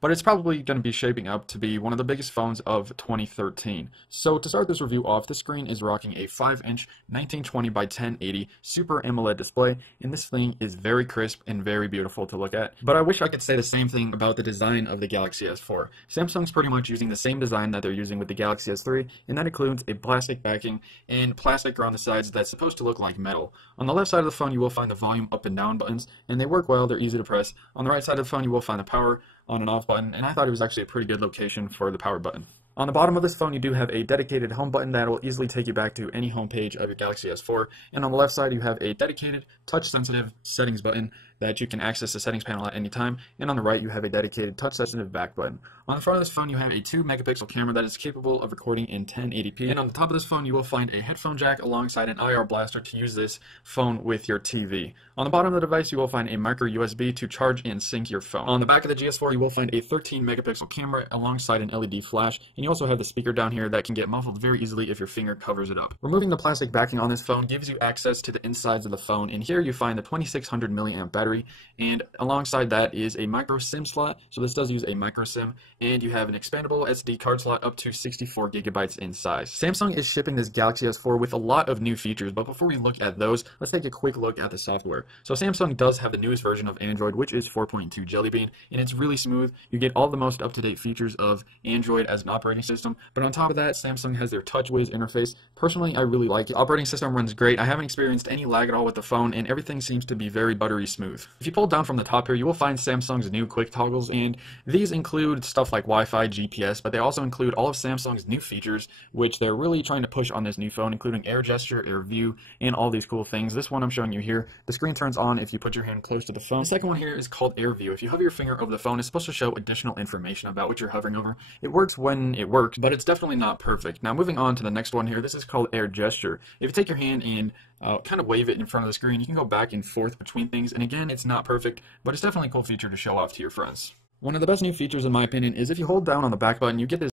but it's probably going to be shaping up to be one of the biggest phones of 2013. So to start this review off, the screen is rocking a 5-inch 1920 by 1080 Super AMOLED display, and this thing is very crisp and very beautiful to look at. But I wish I could say the same thing about the design of the Galaxy S4. Samsung's pretty much using the same design that they're using with the Galaxy S3, and that includes a plastic backing and plastic around the sides that's supposed to look like metal. On the left side of the phone, you will find the volume up and down buttons, and they work well, they're easy to press. On the right side of the phone, you will find the power on and off button, and I thought it was actually a pretty good location for the power button. On the bottom of this phone, you do have a dedicated home button that will easily take you back to any home page of your Galaxy S4. And on the left side, you have a dedicated touch-sensitive settings button that you can access the settings panel at any time. And on the right, you have a dedicated touch-sensitive back button. On the front of this phone, you have a 2-megapixel camera that is capable of recording in 1080p. And on the top of this phone, you will find a headphone jack alongside an IR blaster to use this phone with your TV. On the bottom of the device, you will find a micro USB to charge and sync your phone. On the back of the GS4, you will find a 13-megapixel camera alongside an LED flash. And you also have the speaker down here that can get muffled very easily if your finger covers it up. Removing the plastic backing on this phone gives you access to the insides of the phone, and here you find the 2600 milliamp battery, and alongside that is a micro SIM slot, so this does use a micro SIM, and you have an expandable SD card slot up to 64 gigabytes in size. Samsung is shipping this Galaxy S4 with a lot of new features, but before we look at those, let's take a quick look at the software. So Samsung does have the newest version of Android, which is 4.2 Jelly Bean, and it's really smooth. You get all the most up-to-date features of Android as an operating system, but on top of that, Samsung has their TouchWiz interface. Personally, I really like it. Operating system runs great. I haven't experienced any lag at all with the phone, and everything seems to be very buttery smooth. If you pull down from the top here, you will find Samsung's new quick toggles, and these include stuff like Wi-Fi, GPS, but they also include all of Samsung's new features, which they're really trying to push on this new phone, including Air Gesture, Air View, and all these cool things. This one I'm showing you here, the screen turns on if you put your hand close to the phone. The second one here is called Air View. If you hover your finger over the phone, it's supposed to show additional information about what you're hovering over. It works when it works, but it's definitely not perfect. Now moving on to the next one here, this is called Air Gesture. If you take your hand and kind of wave it in front of the screen, you can go back and forth between things, and again, it's not perfect, but it's definitely a cool feature to show off to your friends. One of the best new features in my opinion is if you hold down on the back button, you get this